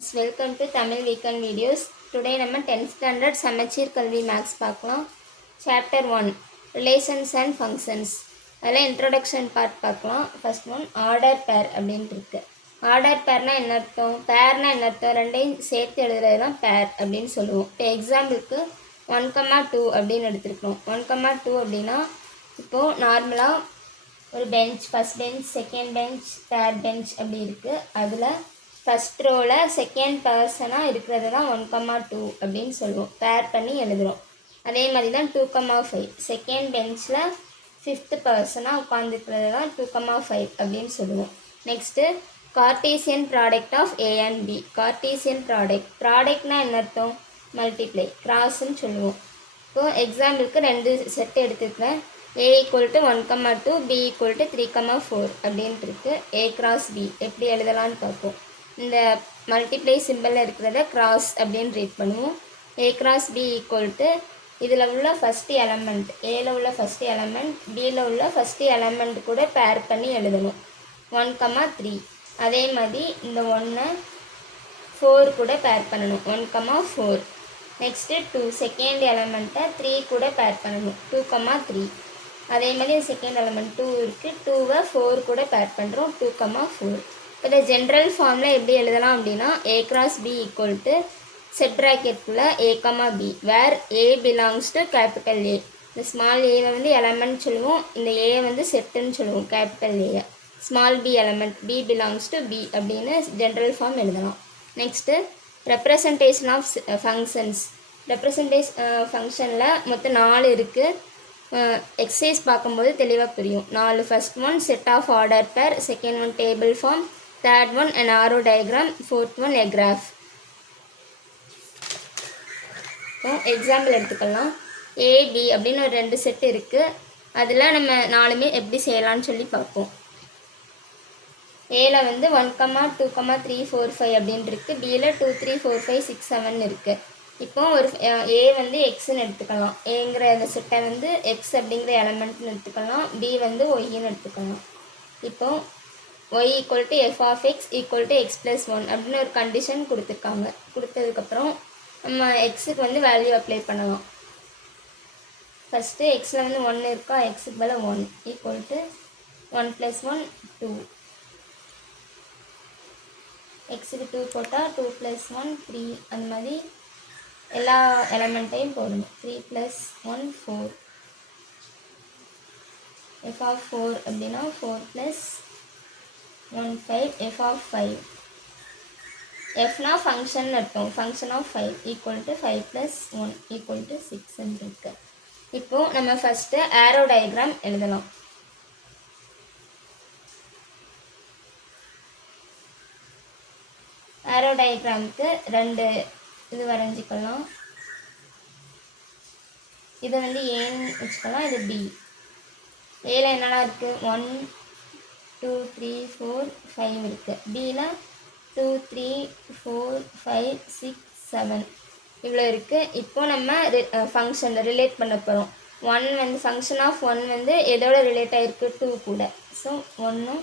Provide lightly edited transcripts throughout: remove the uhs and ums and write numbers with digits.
Welcome to Tamil Weekend Videos. Today நம்ம 10th standard சமச்சீர் கல்வி மேக்ஸ் பார்க்கலாம். Chapter 1 Relations and Functions. அதில் introduction part பார்க்கலாம். First one order pair அப்படின்ட்டு இருக்கு. Order pairனா என்ன அர்த்தம்? பேர்னா என்ன அர்த்தம்? ரெண்டையும் சேர்த்து எழுதுறது தான் பேர் அப்படின்னு சொல்லுவோம். இப்போ எக்ஸாம்பிளுக்கு 1,2 அப்படின்னு எடுத்துருக்கோம். 1,2 அப்படின்னா இப்போது நார்மலாக ஒரு bench, first bench, second bench, third bench அப்படி இருக்குது. அதில் ஃபஸ்ட் ரோவில் செகண்ட் பர்சனாக இருக்கிறது தான் 1,2 அப்படின்னு சொல்லுவோம். பேர் பண்ணி எழுதுகிறோம். அதே மாதிரி தான் 2,5 செகண்ட் பெஞ்சில் ஃபிஃப்த்து பர்சனாக உட்காந்துருக்கிறது தான் 2,5 அப்படின்னு சொல்லுவோம். Next Cartesian product of A and B. Cartesian ப்ராடக்ட்னால் என்ன அர்த்தம்? மல்டிப்ளை, கிராஸ்ன்னு சொல்லுவோம். இப்போது எக்ஸாம்பிளுக்கு 2 செட்டு எடுத்துக்கிறேன். A equal to 1,2 B equal to 3,4 அப்படின்ட்டு இருக்குது. A cross B எப்படி எழுதலான்னு பார்ப்போம். இந்த மல்டிப்ளை சிம்பிளில் இருக்கிறத கிராஸ் அப்படின்னு ரீட் பண்ணுவோம். A cross B equal to இதில் உள்ள ஃபஸ்ட்டு எலமெண்ட், ஏல உள்ள ஃபஸ்ட்டு எலமெண்ட், பியில் உள்ள ஃபஸ்ட்டு எலமெண்ட் கூட பேர் பண்ணி எழுதணும். 1,3 அதே மாதிரி இந்த 1 4 கூட பேர் பண்ணணும். 1,4 நெக்ஸ்ட்டு 2 செகண்ட் எலமெண்ட்டை 3 கூட பேர் பண்ணணும். 2,3 அதே மாதிரி செகண்ட் எலமெண்ட் 2 இருக்குது. 2வை 4 கூட பேர் பண்ணுறோம். 2,4 இப்போ இந்த ஜென்ரல் ஃபார்மில் எப்படி எழுதலாம் அப்படின்னா A cross B equal to set ப்ராக்கெட்டுக்குள்ளே A, B where A belongs to capital A. இந்த ஸ்மால் ஏவை வந்து எலமெண்ட் சொல்லுவோம், இந்த ஏ வந்து செட்டுன்னு சொல்லுவோம் கேபிட்டல் ஏயை. Small B element B belongs to B அப்படின்னு ஜென்ரல் ஃபார்ம் எழுதலாம். Next representation of functions. ஃபங்க்ஷனில் மொத்தம் 4 இருக்குது. எக்ஸசைஸ் பார்க்கும்போது தெளிவாக புரியும். 4 first one set of order pair, second one table form, third one an arrow diagram, fourth one a graph. இப்போ example எடுத்துக்கலாம். ஏபி அப்படின்னு ஒரு 2 செட் இருக்குது. அதில் நம்ம 4மே எப்படி செய்யலான்னு சொல்லி பார்ப்போம். ஏல வந்து 1,2, 3, 4, 5 அப்படின்ட்டு இருக்குது. பியில் 2, 3, 4, 5, 6, 7 இருக்குது. இப்போ ஒரு ஏ வந்து எக்ஸ்ன்னு எடுத்துக்கலாம். ஏங்கிற அந்த செட்டை வந்து எக்ஸ் அப்படிங்கிற எலமெண்ட்னு எடுத்துக்கலாம். பி வந்து ஒய்ன்னு எடுத்துக்கலாம். இப்போ y equal to f of x equal to x plus 1 அப்படின்னு ஒரு கண்டிஷன் கொடுத்துருக்காங்க. கொடுத்ததுக்கப்புறம் நம்ம எக்ஸுக்கு வந்து வேல்யூ அப்ளை பண்ணலாம். ஃபஸ்ட்டு எக்ஸில் வந்து 1 இருக்கா, எக்ஸுக்கு மேலே 1 ஈக்குவல் டு 1 + 1 2. எக்ஸுக்கு 2 போட்டால் 2 + 1 3 அந்த மாதிரி எல்லா எலமெண்ட்டையும் போடணும். 3 + 1 4. எஃப் ஆஃப் 4 அப்படின்னா 4 + 1 5. எஃப் ஆஃப் 5 எஃப்னா ஃபங்க்ஷன் அர்த்தம். Function of 5 equal to 5 + 1 equal to 6 இருக்கு. இப்போது நம்ம ஃபஸ்ட்டு ஆரோ டயக்ராம் எழுதலாம். ஆரோ டயக்ராமுக்கு 2 இது வரைஞ்சிக்கலாம். இதை வந்து ஏன்னு வச்சுக்கலாம், இது பி. ஏல என்னெல்லாம் இருக்குது? 1 2 3 4 5 இருக்குது. பியில் 2 3 4 5 6 7 இவ்வளோ இருக்குது. இப்போ நம்ம ஃபங்க்ஷனில் ரிலேட் பண்ண போகிறோம். 1 வந்து ஃபங்க்ஷன் ஆஃப் 1 வந்து எதோட ரிலேட் ஆகிருக்கு? 2 கூட. ஸோ 1ம்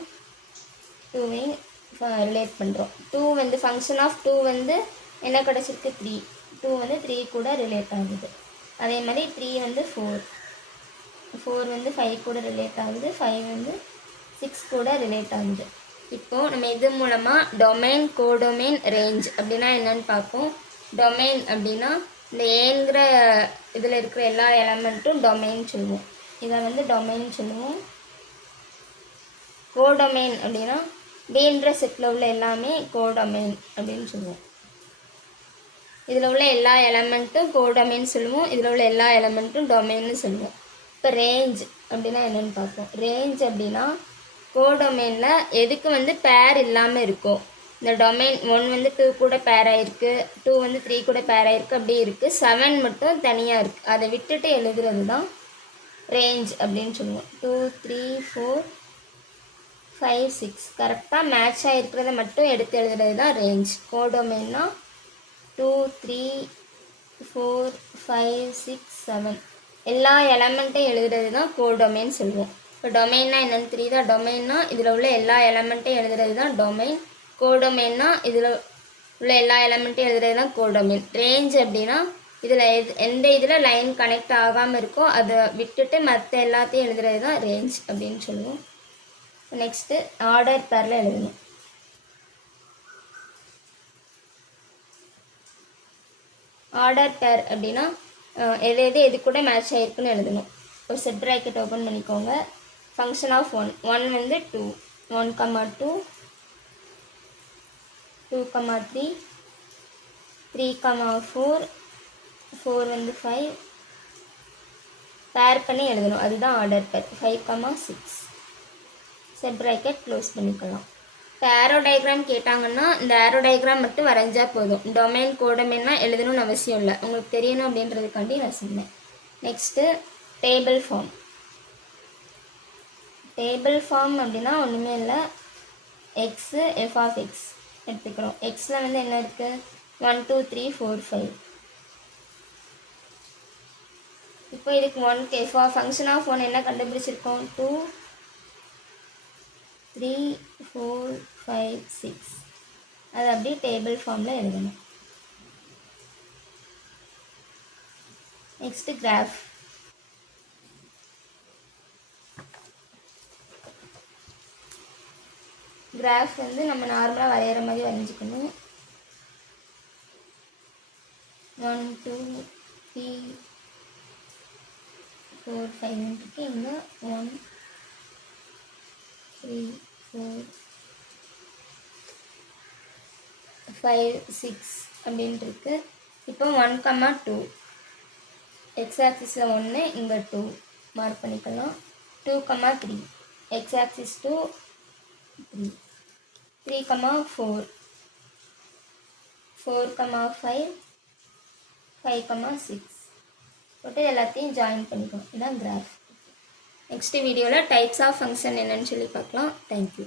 2வையும் ரிலேட் பண்ணுறோம். 2 வந்து ஃபங்க்ஷன் ஆஃப் 2 வந்து என்ன கிடச்சிருக்கு? 3. 2 வந்து 3 கூட ரிலேட் ஆகுது. அதே மாதிரி 3 வந்து 4 வந்து 5 கூட ரிலேட் ஆகுது. 5 வந்து 6 கூட ரிலேட் ஆகுது. இப்போது நம்ம இது மூலமாக டொமைன், கோடொமைன், ரேஞ்ச் அப்படின்னா என்னென்னு பார்ப்போம். டொமைன் அப்படின்னா இந்த ஏங்கிற இதில் இருக்கிற எல்லா எலமெண்ட்டும் டொமைன் சொல்லுவோம். இதை வந்து டொமைன் சொல்லுவோம். கோடொமைன் அப்படின்னா பீன்ற செட்டில் உள்ள எல்லாமே கோடொமைன் அப்படின்னு சொல்லுவோம். இதில் உள்ள எல்லா எலமெண்ட்டும் கோடொமைன் சொல்லுவோம். இதில் உள்ள எல்லா எலமெண்ட்டும் டொமைன்னு சொல்லுவோம். இப்போ ரேஞ்ச் அப்படின்னா என்னென்னு பார்ப்போம். ரேஞ்ச் அப்படின்னா கோடொமைனில் எதுக்கு வந்து பேர் இல்லாமல் இருக்கும். இந்த டொமைன் 1 வந்து 2 கூட பேர் ஆகிருக்கு, 2 வந்து 3 கூட பேர் ஆகிருக்கு, அப்படி இருக்குது. 7 மட்டும் தனியாக இருக்குது. அதை விட்டுட்டு எழுதுறது தான் ரேஞ்ச் அப்படின்னு சொல்லுவோம். 2 3 4 5 6 கரெக்டாக மேட்ச் ஆகிருக்கிறத மட்டும் எடுத்து எழுதுறது தான் ரேஞ்ச். கோடொமைன்னா 2 3 4 5 6 7 எல்லா எலமெண்ட்டையும் எழுதுறது தான் கோடொமைன் சொல்லுவோம். இப்போ டொமைன்னா என்னென்னு தெரியுதா? டொமைன்னா இதில் உள்ள எல்லா எலமெண்ட்டையும் எழுதுறது தான் டொமைன். கோடொமைன்னா இதில் உள்ள எல்லா எலமெண்ட்டையும் எழுதுறது தான் கோடொமைன். ரேஞ்ச் அப்படின்னா இதில் எந்த இதில் லைன் கனெக்ட் ஆகாமல் இருக்கோ அதை விட்டுட்டு மற்ற எல்லாத்தையும் எழுதுறது தான் ரேஞ்ச் அப்படின்னு சொல்லுவோம். நெக்ஸ்ட்டு ஆர்டர் பேரில் எழுதணும். ஆர்டர் பேர் அப்படின்னா எது எது கூட மேட்ச் ஆகிருக்குன்னு எழுதணும். ஒரு செட் ப்ராக்கெட் ஓப்பன் பண்ணிக்கோங்க. ஃபங்க்ஷன் ஆஃப் 1 1 வந்து 2 1, 2 2, 3 3, 4 4 வந்து 5 பேர் பண்ணி எழுதணும். அதுதான் ஆர்டர் பேர். 5, 6 செட் ப்ராக்கெட் க்ளோஸ் பண்ணிக்கலாம். இப்போ ஏரோ டயக்ராம் கேட்டாங்கன்னா இந்த ஏரோ டயக்ராம் மட்டும் வரைஞ்சா போதும். டொமைன் கோடொமைன்லாம் எழுதணும்னு அவசியம் இல்லை. உங்களுக்கு தெரியணும் அப்படின்றதுக்காண்டி நான் சொன்னேன். Next table form. Table form அப்படின்னா ஒன்றுமே இல்லை. எக்ஸு எஃப் ஆஃப் எக்ஸ் எடுத்துக்கிறோம். எக்ஸில் வந்து என்ன இருக்குது? 1 2 3 4 5. இப்போ இதுக்கு 1 எஃப் ஆஃப் ஃபங்க்ஷன் ஆஃப் 1 என்ன கண்டுபிடிச்சிருக்கோம்? 2 3 4 5 6. அது அப்படியே டேபிள் ஃபார்மில் எழுதணும். Next graph. கிராஃப் வந்து நம்ம நார்மலாக வரைகிற மாதிரி வரைஞ்சிக்கணும். 1 2 3 4 5 இருக்கு. இங்கே 1 3 4 5 6 அப்படின்ட்டு இருக்கு. இப்போ 1, 2 எக்ஸ் ஆக்சிஸில் 1 இங்கே 2 மார்க் பண்ணிக்கலாம். 2, 3 எக்ஸ் ஆக்சிஸ் 2 3 3, 4 4, 5 5, 6 போட்டு எல்லாத்தையும் ஜாயின் பண்ணிக்கணும். இதுதான் கிராஃப். நெக்ஸ்ட் வீடியோவில் டைப்ஸ் ஆஃப் ஃபங்க்ஷன் என்னன்னு சொல்லி பார்க்கலாம். தேங்க்யூ.